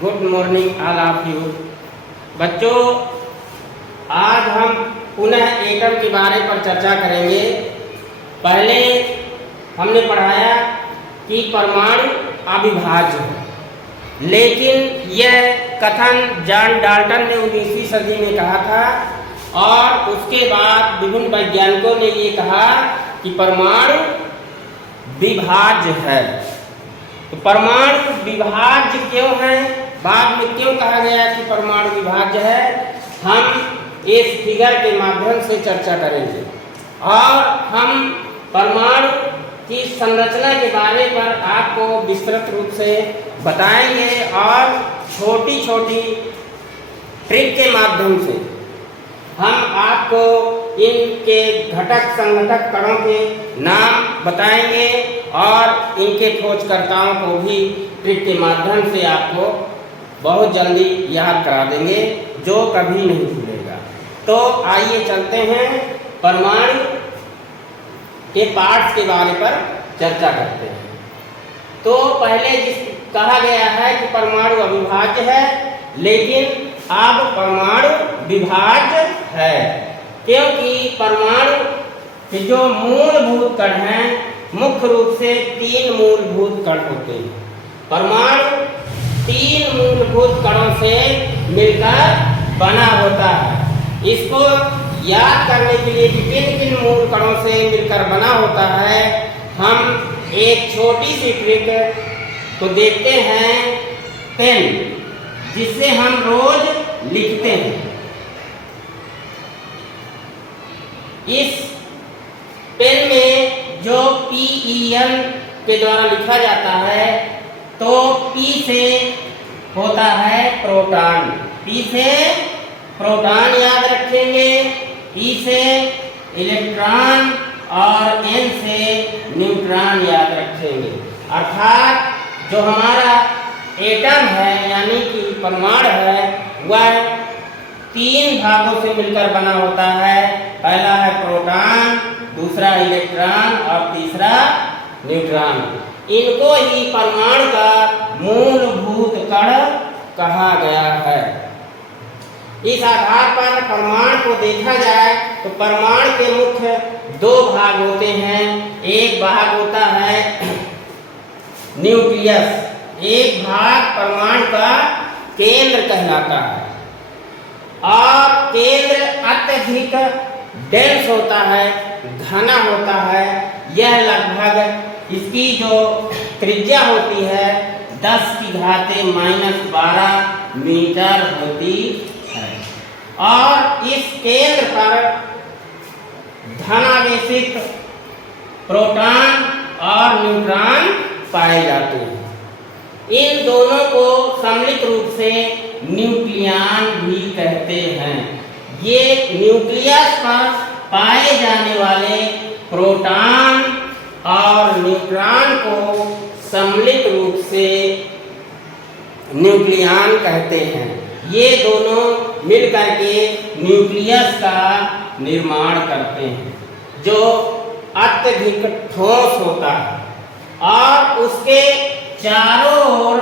Good morning all of you. बच्चों, आज हम पुनः एटम के बारे पर चर्चा करेंगे। पहले हमने पढ़ाया कि परमाणु अविभाज्य है, लेकिन यह कथन जॉन डाल्टन ने 19वीं सदी में कहा था और उसके बाद विभिन्न वैज्ञानिकों ने ये कहा कि परमाणु विभाज्य है। तो परमाणु विभाज्य क्यों है, बाद में क्यों कहा गया कि परमाणु विभाज्य है, हम इस फिगर के माध्यम से चर्चा करेंगे और हम परमाणु की संरचना के बारे पर आपको विस्तृत रूप से बताएंगे और छोटी छोटी ट्रिक के माध्यम से हम आपको इनके घटक संघटक कणों के नाम बताएंगे और इनके खोजकर्ताओं को भी ट्रिक के माध्यम से आपको बहुत जल्दी याद करा देंगे, जो कभी नहीं भूलेगा। तो आइए चलते हैं परमाणु के पार्ट्स के बारे पर चर्चा करते हैं। तो पहले कहा गया है कि परमाणु अविभाज्य है, लेकिन अब परमाणु विभाज्य है, क्योंकि परमाणु के जो मूलभूत कण हैं, मुख्य रूप से 3 मूलभूत कण होते हैं। परमाणु 3 मूलभूत कणों से मिलकर बना होता है। इसको याद करने के लिए कि किन किन मूल कणों से मिलकर बना होता है, हम एक छोटी सी ट्रिक को देखते हैं। पेन, जिससे हम रोज लिखते हैं, इस पेन में जो PEN के द्वारा लिखा जाता है, तो P से होता है प्रोटॉन, P से प्रोटॉन याद रखेंगे, E से इलेक्ट्रॉन और N से न्यूट्रॉन याद रखेंगे। अर्थात जो हमारा एटम है यानी कि परमाणु है, वह 3 भागों से मिलकर बना होता है। पहला है प्रोटॉन, दूसरा इलेक्ट्रॉन और तीसरा न्यूट्रॉन। इनको ही परमाणु का मूलभूत कण कहा गया है। इस आधार पर परमाणु को देखा जाए तो परमाणु के मुख्य 2 भाग होते हैं। एक भाग होता है न्यूक्लियस, एक भाग परमाणु का केंद्र कहलाता है और केंद्र अत्यधिक डेंस होता है, घना होता है। यह लगभग इसकी जो त्रिज्या होती है 10⁻⁻12 मीटर होती है और इस केंद्र पर धनावेशित प्रोटॉन और न्यूट्रॉन पाए जाते हैं। इन दोनों को सम्मिलित रूप से न्यूक्लियन भी कहते हैं। ये न्यूक्लियस पर पाए जाने वाले प्रोटॉन और न्यूट्रॉन को सम्मिलित रूप से न्यूक्लियन कहते हैं। ये दोनों मिलकर के न्यूक्लियस का निर्माण करते हैं, जो अत्यधिक ठोस होता है और उसके चारों ओर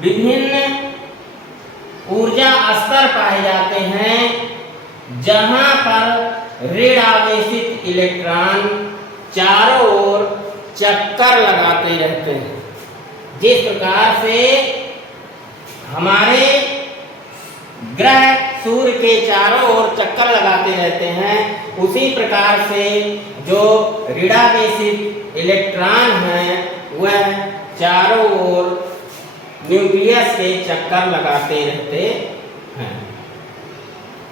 विभिन्न ऊर्जा स्तर पाए जाते हैं, जहां पर ऋण आवेशित इलेक्ट्रॉन चारों ओर चक्कर लगाते रहते हैं। जिस प्रकार से हमारे ग्रह सूर्य के चारों ओर चक्कर लगाते रहते हैं, उसी प्रकार से जो ऋणावेशित इलेक्ट्रॉन हैं, वह चारों ओर न्यूक्लियस के चक्कर लगाते रहते हैं।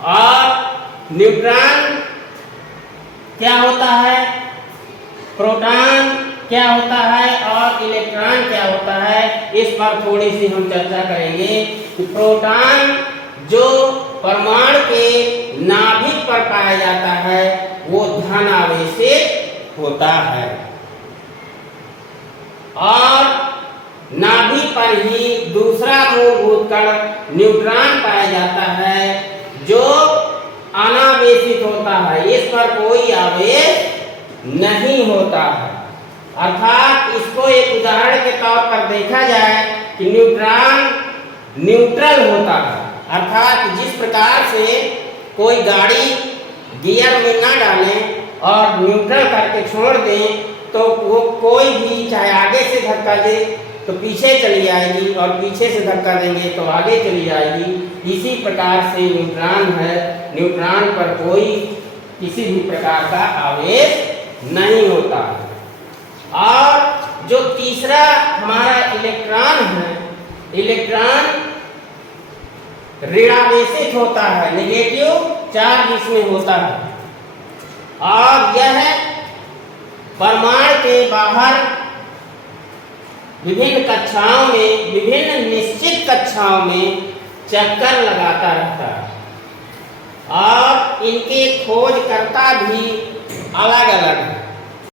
और न्यूट्रॉन क्या होता है, प्रोटॉन क्या होता है और इलेक्ट्रॉन क्या होता है, इस पर थोड़ी सी हम चर्चा करेंगे। कि प्रोटॉन जो परमाणु के नाभिक पर पाया जाता है, वो धनावेशित होता है और नाभिक पर ही दूसरा मूलभूत कण न्यूट्रॉन पाया जाता है, जो अनावेशित होता है। इस पर कोई आवेश नहीं होता है। अर्थात इसको एक उदाहरण के तौर पर देखा जाए कि न्यूट्रॉन न्यूट्रल होता है। अर्थात जिस प्रकार से कोई गाड़ी गियर में ना डालें और न्यूट्रल करके छोड़ दें तो वो कोई भी चाहे आगे से धक्का दे तो पीछे चली जाएगी और पीछे से धक्का देंगे तो आगे चली जाएगी। इसी प्रकार से न्यूट्रॉन है, न्यूट्रॉन पर कोई किसी भी प्रकार का आवेश नहीं होता। और जो तीसरा हमारा इलेक्ट्रॉन है, इलेक्ट्रॉन ऋणावेशित होता है, नेगेटिव चार्ज इसमें होता है और यह परमाणु के बाहर विभिन्न कक्षाओं में, विभिन्न निश्चित कक्षाओं में चक्कर लगाता रहता है और इनके खोजकर्ता भी अलग अलग हैं।